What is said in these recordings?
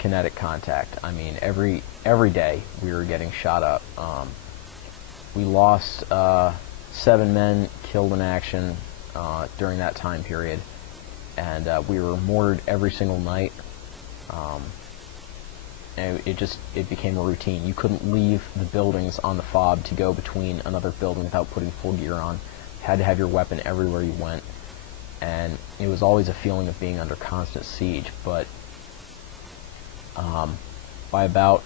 kinetic contact. I mean, every day we were getting shot up. We lost 7 men killed in action during that time period, and we were mortared every single night. And it became a routine. You couldn't leave the buildings on the fob to go between another building without putting full gear on. You had to have your weapon everywhere you went, and it was always a feeling of being under constant siege. But by about,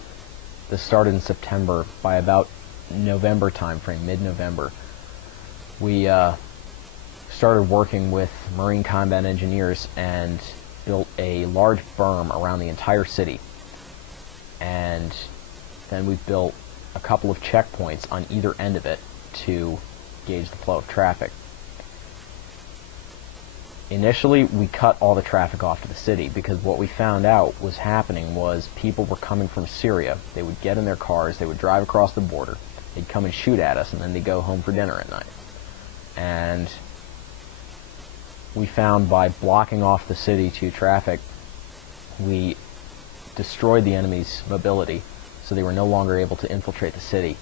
this started in September, by about November time frame, mid-November, we started working with Marine combat engineers and built a large berm around the entire city. And then we built a couple of checkpoints on either end of it to gauge the flow of traffic. Initially, we cut all the traffic off to the city because what we found out was happening was people were coming from Syria. They would get in their cars, they would drive across the border, they'd come and shoot at us, and then they'd go home for dinner at night. And we found by blocking off the city to traffic, we destroyed the enemy's mobility, so they were no longer able to infiltrate the city.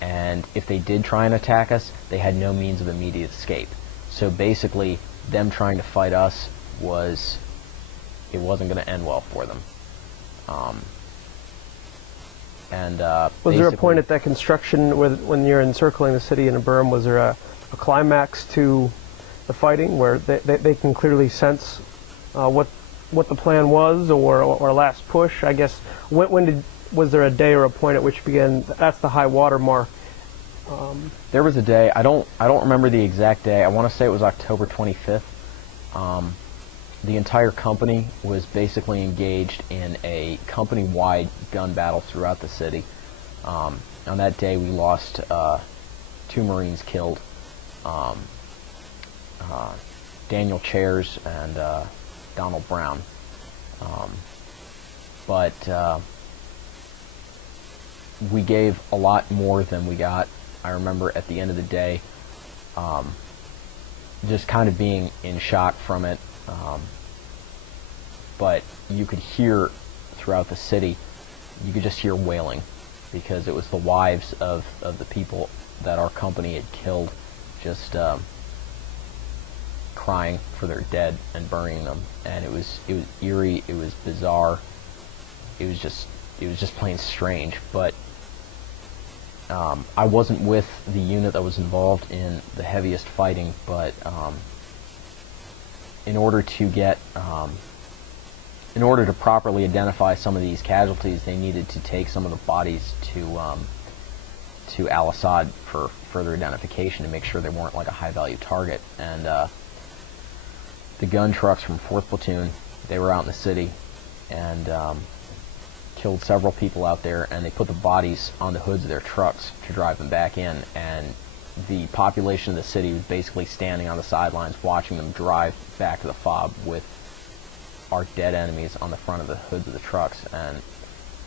And if they did try and attack us, they had no means of immediate escape. So basically, them trying to fight us was, it wasn't going to end well for them. Was there a point at that construction when you're encircling the city in a berm, was there a climax to the fighting where they can clearly sense what the plan was, or a last push? I guess, was there a day or a point at which you began, that's the high water mark? There was a day, I don't remember the exact day, I want to say it was October 25th. The entire company was basically engaged in a company-wide gun battle throughout the city. On that day we lost 2 Marines killed, Daniel Chairs and Donald Brown. But we gave a lot more than we got. I remember at the end of the day just kind of being in shock from it, but you could hear throughout the city, you could just hear wailing, because it was the wives of the people that our company had killed, just crying for their dead and burying them. And it was eerie, it was bizarre, it was just plain strange. But I wasn't with the unit that was involved in the heaviest fighting, but in order to properly identify some of these casualties, they needed to take some of the bodies to Al-Assad for further identification to make sure they weren't like a high-value target. And the gun trucks from 4th Platoon, they were out in the city and killed several people out there, and they put the bodies on the hoods of their trucks to drive them back in. And the population of the city was basically standing on the sidelines watching them drive back to the fob with our dead enemies on the front of the hoods of the trucks. And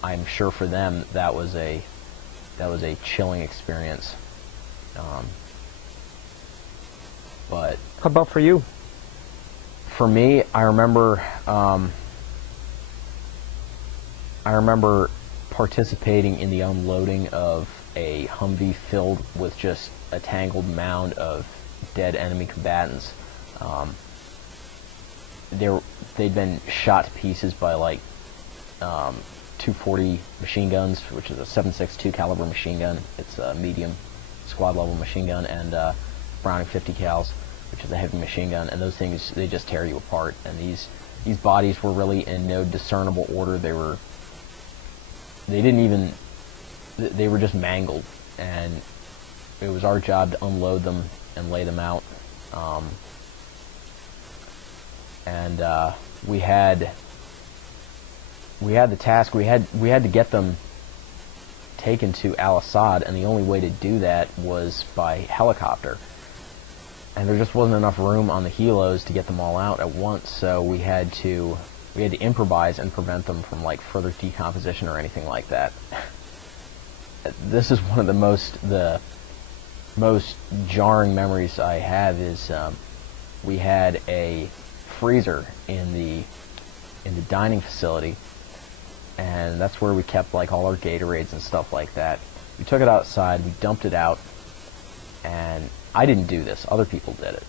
I'm sure for them that was a chilling experience. But how about for you? For me, I remember participating in the unloading of a Humvee filled with just a tangled mound of dead enemy combatants. They'd been shot to pieces by like 240 machine guns, which is a 7.62 caliber machine gun. It's a medium squad level machine gun, and Browning 50 cals, which is a heavy machine gun. And those things, they just tear you apart. And these bodies were really in no discernible order. They were just mangled, and it was our job to unload them and lay them out. We had the task. We had to get them taken to Al-Assad, and the only way to do that was by helicopter. And there just wasn't enough room on the helos to get them all out at once, so we had to improvise and prevent them from like further decomposition or anything like that. This is one of the most jarring memories I have. Is we had a freezer in the dining facility, and that's where we kept like all our Gatorades and stuff like that. We took it outside, we dumped it out, and I didn't do this, other people did it.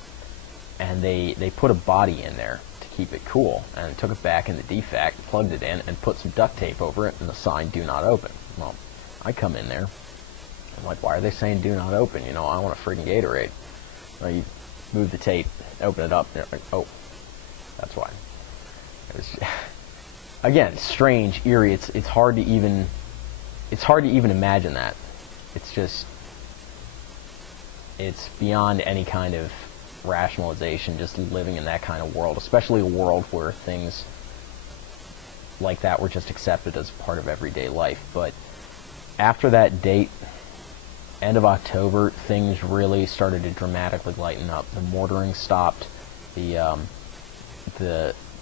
And they put a body in there to keep it cool, and took it back in the defact, plugged it in, and put some duct tape over it, and the sign, "Do not open." Well, I come in there, I'm like, why are they saying "do not open"? You know, I want a freaking Gatorade. Well, you move the tape, open it up, and they're like, oh, that's why. It was, again, strange, eerie. It's hard to even imagine that. It's just, it's beyond any kind of rationalization, just living in that kind of world, especially a world where things like that were just accepted as part of everyday life. But after that date, end of October, things really started to dramatically lighten up. The mortaring stopped, the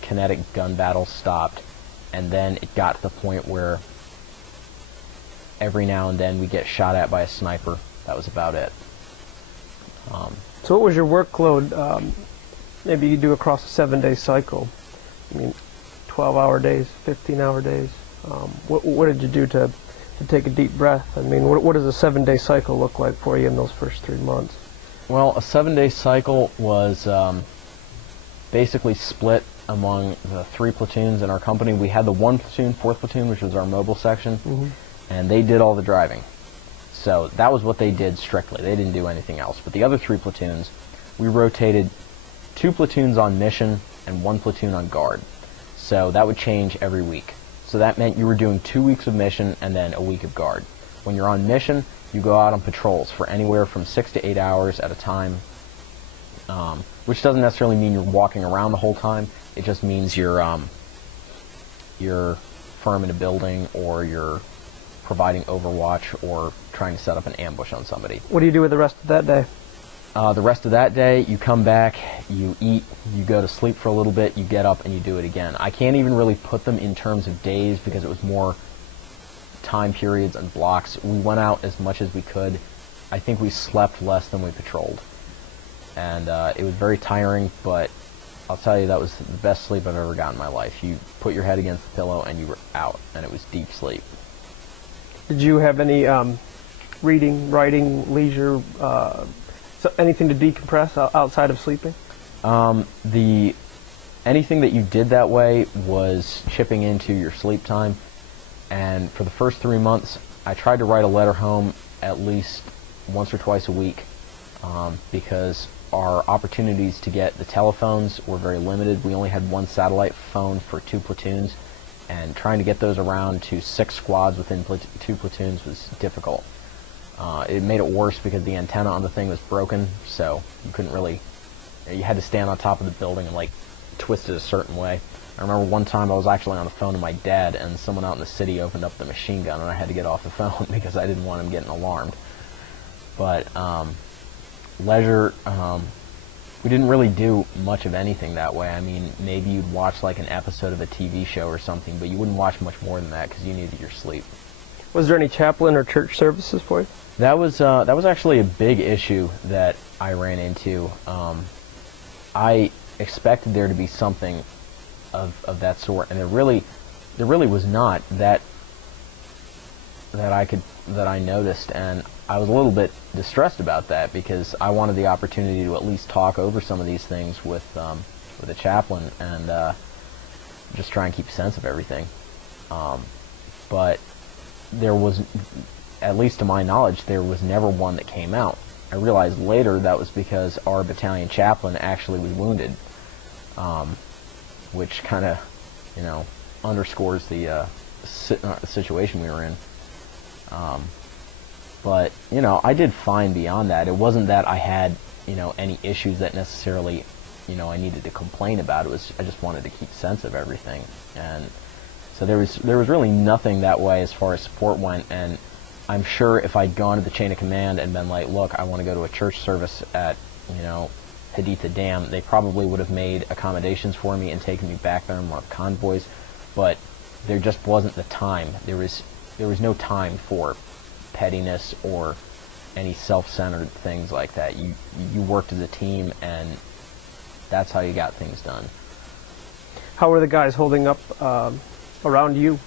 kinetic gun battle stopped, and then it got to the point where every now and then we get shot at by a sniper. That was about it. So what was your workload, maybe you do across a 7-day cycle? I mean, 12-hour days, 15-hour days. What did you do to take a deep breath? I mean, what does a 7-day cycle look like for you in those first 3 months? Well, a 7-day cycle was basically split among the 3 platoons in our company. We had the 1 platoon, 4th platoon, which was our mobile section, and they did all the driving. So that was what they did strictly. They didn't do anything else. But the other 3 platoons, we rotated 2 platoons on mission and 1 platoon on guard. So that would change every week. So that meant you were doing 2 weeks of mission and then a week of guard. When you're on mission, you go out on patrols for anywhere from 6 to 8 hours at a time, which doesn't necessarily mean you're walking around the whole time. It just means you're firm in a building, or you're providing overwatch, or trying to set up an ambush on somebody. What do you do with the rest of that day? The rest of that day, you come back, you eat, you go to sleep for a little bit, you get up and you do it again. I can't even really put them in terms of days because it was more time periods and blocks. We went out as much as we could. I think we slept less than we patrolled. And it was very tiring, but I'll tell you, that was the best sleep I've ever gotten in my life. You put your head against the pillow and you were out, and it was deep sleep. Did you have any reading, writing, leisure, anything to decompress outside of sleeping? Anything that you did that way was chipping into your sleep time. And for the first 3 months, I tried to write a letter home at least once or twice a week, because our opportunities to get the telephones were very limited. We only had 1 satellite phone for 2 platoons, and trying to get those around to 6 squads within 2 platoons was difficult. It made it worse because the antenna on the thing was broken, so you couldn't really, you had to stand on top of the building and like twist it a certain way. I remember one time I was actually on the phone to my dad, and someone out in the city opened up the machine gun, and I had to get off the phone because I didn't want him getting alarmed. But leisure, we didn't really do much of anything that way. I mean, maybe you'd watch like an episode of a TV show or something, but you wouldn't watch much more than that because you needed your sleep. Was there any chaplain or church services for you? That was actually a big issue that I ran into. I expected there to be something of that sort, and there really was not that I noticed, and I was a little bit distressed about that because I wanted the opportunity to at least talk over some of these things with a chaplain and just try and keep a sense of everything. But there was, at least to my knowledge, there was never one that came out. I realized later that was because our battalion chaplain actually was wounded, which kind of, you know, underscores the situation we were in. But, you know, I did fine beyond that. It wasn't that I had, you know, any issues that necessarily, you know, I needed to complain about. It was, I just wanted to keep sense of everything. And so there was really nothing that way as far as support went. And I'm sure if I'd gone to the chain of command and been like, look, I want to go to a church service at, you know, Haditha Dam, they probably would have made accommodations for me and taken me back there in one of the convoys. But there just wasn't the time. There was no time for pettiness or any self-centered things like that. You worked as a team, and that's how you got things done. How were the guys holding up around you